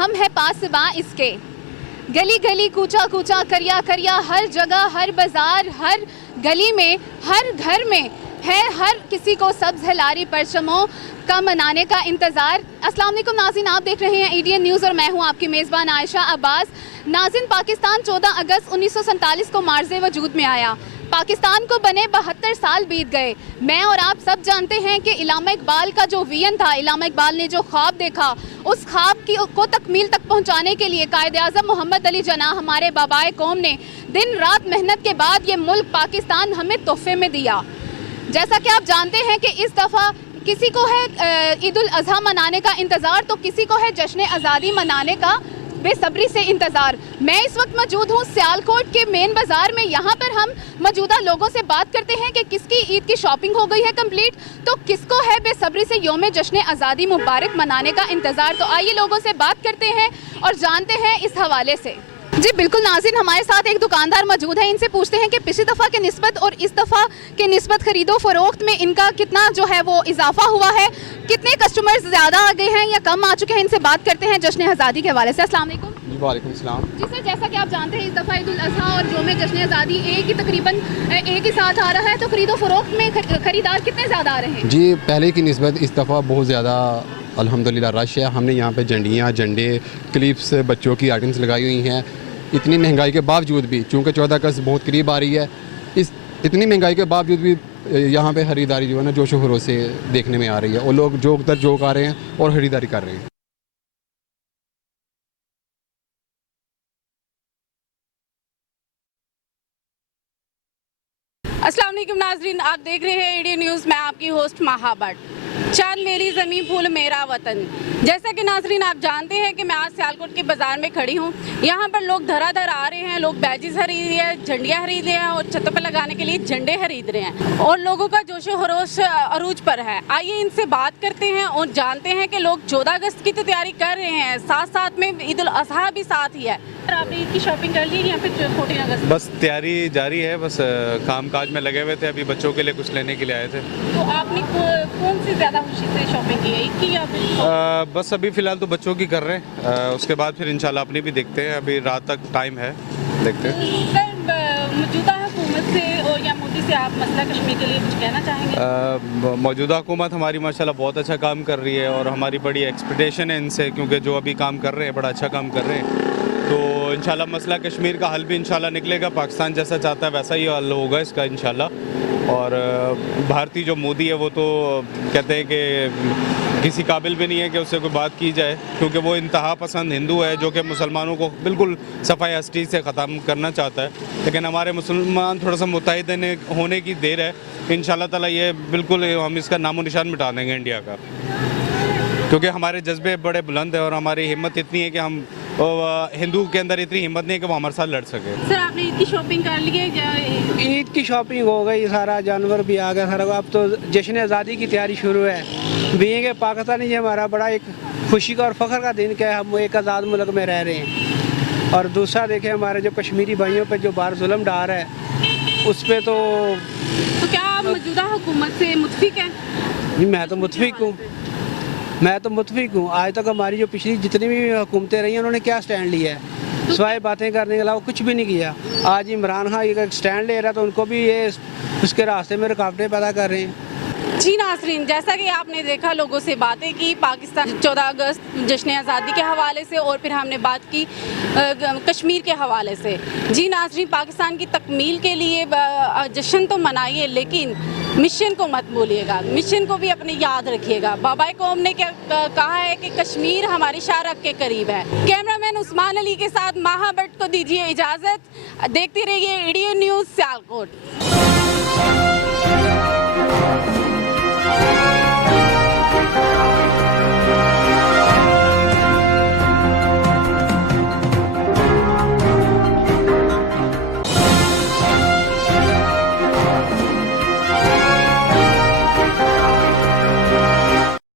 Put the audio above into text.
हम है पासबा इसके। गली गली कूचा कूचा करिया करिया, हर जगह हर बाजार हर गली में हर घर में है हर किसी को सब्ज़ हिलारी परचमों का मनाने का इंतज़ार। अस्सलाम वालेकुम नाज़रीन, आप देख रहे हैं ADN न्यूज़ और मैं हूं आपकी मेज़बान आयशा अब्बास। नाज़रीन, पाकिस्तान 14 अगस्त 1947 को मार्ज़े वजूद में आया। पाकिस्तान को बने 72 साल बीत गए। मैं और आप सब जानते हैं कि इलामा इकबाल का जो विजन था, इलामा इकबाल ने जो ख्वाब देखा, उस ख्वाब को तकमील तक पहुंचाने के लिए कायद-ए-आज़म मोहम्मद अली जिन्नाह हमारे बाबाए कौम ने दिन रात मेहनत के बाद ये मुल्क पाकिस्तान हमें तोहफे में दिया। जैसा कि आप जानते हैं कि इस दफ़ा किसी को है ईद उल अज़हा मनाने का इंतज़ार, तो किसी को है जश्न आज़ादी मनाने का बेसब्री से इंतज़ार। मैं इस वक्त मौजूद हूँ सियालकोट के मेन बाज़ार में। यहाँ पर हम मौजूदा लोगों से बात करते हैं कि किसकी ईद की शॉपिंग हो गई है कंप्लीट, तो किसको है बेसब्री से योम जश्न आज़ादी मुबारक मनाने का इंतज़ार। तो आइए लोगों से बात करते हैं और जानते हैं इस हवाले से। जी बिल्कुल नाज़रीन, हमारे साथ एक दुकानदार मौजूद है, इनसे पूछते हैं कि पिछली दफ़ा के निस्बत और इस दफ़ा के निस्बत खरीदो फरोख्त में इनका कितना जो है वो इजाफा हुआ है, कितने कस्टमर्स ज़्यादा आ गए हैं या कम आ चुके हैं। इनसे बात करते हैं जश्न आज़ादी के हवाले से। अस्सलाम वालेकुम। जी वालेकुम सलाम। जी सर, जैसा कि आप जानते हैं इस दफ़ा ईद उल अज़हा और योम जश्न आज़ादी तकरीबन एक ही साथ आ रहा है, तो खरीदो फरोख्त में खरीदार कितने ज़्यादा आ रहे हैं? जी पहले की निस्बत इस दफ़ा बहुत ज़्यादा अल्हम्दुलिल्लाह रश है। हमने यहाँ पे झंडियाँ, झंडे, क्लिप्स, बच्चों की आइटम्स लगाई हुई हैं। इतनी महंगाई के बावजूद भी, चूँकि 14 अगस्त बहुत करीब आ रही है, इतनी महंगाई के बावजूद भी यहाँ पे खरीदारी जो है ना जोशो खरोश से देखने में आ रही है और लोग जोक दर जोक आ रहे हैं और खरीदारी कर रहे हैं। अस्सलाम वालेकुम नाज़रीन, आप देख रहे हैं ADN न्यूज़। मैं आपकी होस्ट माहा भट्ट। चांद मेरी ज़मीं फूल मेरा वतन। जैसा कि नाज़रीन आप जानते हैं कि मैं आज सियालकोट के बाज़ार में खड़ी हूँ। यहाँ पर लोग धराधर आ रहे हैं, लोग बैजेस खरीद रहे हैं, झंडियाँ खरीद रहे हैं और छतों पर लगाने के लिए झंडे खरीद रहे हैं और लोगों का जोशो खरोश अरूज पर है। आइए इनसे बात करते हैं और जानते हैं कि लोग 14 अगस्त की तो तैयारी कर रहे हैं, साथ साथ में ईद उल अज़हा भी साथ ही है। आपने ईद की शॉपिंग कर ली या फिर 14 अगस्त? बस तैयारी जारी है, बस काम काज में लगे हुए थे। अभी बच्चों के लिए कुछ लेने के लिए आए थे। तो आपने कौन सी ज़्यादा खुशी से शॉपिंग की है, ईद की या फिर? बस अभी फ़िलहाल तो बच्चों की कर रहे हैं, उसके बाद फिर इंशाल्लाह अपनी भी देखते हैं। अभी रात तक टाइम है, देखते हैं। सर, मौजूदा हुकूमत से और या मोदी से आप मसला कश्मीर के लिए कुछ कहना चाहेंगे? मौजूदा हुकूमत हमारी माशाल्लाह बहुत अच्छा काम कर रही है और हमारी बड़ी एक्सपेक्टेशन है इनसे, क्योंकि जो अभी काम कर रहे हैं बड़ा अच्छा काम कर रहे हैं। तो इंशाल्लाह मसला कश्मीर का हल भी इंशाल्लाह निकलेगा। पाकिस्तान जैसा चाहता है वैसा ही हल होगा इसका इंशाल्लाह। और भारतीय जो मोदी है वो तो कहते हैं कि किसी काबिल भी नहीं है कि उससे कोई बात की जाए, क्योंकि वो इंतहा पसंद हिंदू है जो कि मुसलमानों को बिल्कुल सफाई हस्ती से ख़त्म करना चाहता है। लेकिन हमारे मुसलमान थोड़ा सा मुत्तहिद होने की देर है। इंशाल्लाह ताला ये बिल्कुल हम इसका नामो निशान मिटा देंगे इंडिया का, क्योंकि हमारे जज्बे बड़े बुलंद है और हमारी हिम्मत इतनी है कि हम हिंदू के अंदर इतनी हिम्मत नहीं है कि वो हमारे साथ लड़ सके। सर, आपने ईद की शॉपिंग कर ली है? ईद की शॉपिंग हो गई, सारा जानवर भी आ गया सारा। अब तो जश्न आज़ादी की तैयारी शुरू है। बीइंग के पाकिस्तानी ये हमारा बड़ा एक खुशी का और फ़ख्र का दिन कि हम एक आज़ाद मुल्क में रह रहे हैं। और दूसरा देखें, हमारे जो कश्मीरी भाइयों पे जो बाहर जुल्म डा रहा है उस पर तो क्या आप मौजूदा हुकूमत से मुतफिक हैं? मैं तो मुतफिक हूँ। आज तक हमारी जो पिछली जितनी भी हुकूमतें रही हैं उन्होंने क्या स्टैंड लिया है? सिवाय बातें करने के अलावा कुछ भी नहीं किया। आज इमरान खान एक स्टैंड ले रहा है तो उनको भी ये उसके रास्ते में रुकावटें पैदा कर रहे हैं। जी नाज़रीन, जैसा कि आपने देखा, लोगों से बातें की पाकिस्तान 14 अगस्त जश्न आज़ादी के हवाले से और फिर हमने बात की कश्मीर के हवाले से। जी नाज़रीन, पाकिस्तान की तकमील के लिए जश्न तो मनाइए, लेकिन मिशन को मत भूलिएगा, मिशन को भी अपने याद रखिएगा। बाबाए कौम ने क्या कहा है कि कश्मीर हमारी शारक के करीब है। कैमरामैन उस्मान अली के साथ माहा भट्ट को दीजिए इजाज़त। देखते रहिए ADN न्यूज़ सियालकोट।